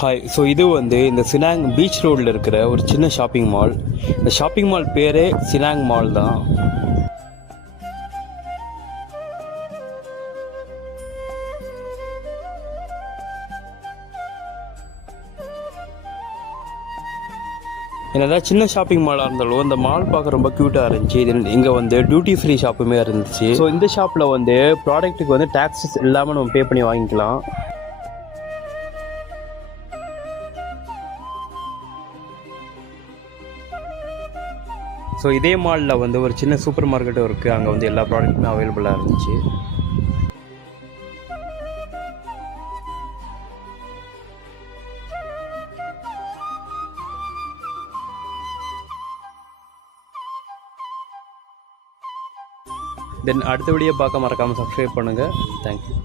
Hi. So இது வந்து இந்த சினாங் பீச் ரோடில் இருக்கிற ஒரு சின்ன ஷாப்பிங் மால். இந்த ஷாப்பிங் மால் பேரே சினாங் மால் தான். என்னதான் சின்ன ஷாப்பிங் மாலாக இருந்தாலும் இந்த மால் பார்க்க ரொம்ப க்யூட்டாக இருந்துச்சு. இங்கே வந்து டியூட்டி ஃப்ரீ ஷாப்புமே இருந்துச்சு. ஸோ இந்த ஷாப்பில் வந்து ப்ராடக்ட்டுக்கு வந்து டேக்ஸஸ் இல்லாமல் நம்ம பே பண்ணி வாங்கிக்கலாம். ஸோ இதே மாலில் வந்து ஒரு சின்ன சூப்பர் மார்க்கெட்டும் இருக்குது. அங்கே வந்து எல்லா ப்ராடக்ட்டுமே அவைலபிளாக இருந்துச்சு. தென் அடுத்த வீடியோ பார்க்க மறக்காமல் சப்ஸ்கிரைப் பண்ணுங்கள். தேங்க்யூ.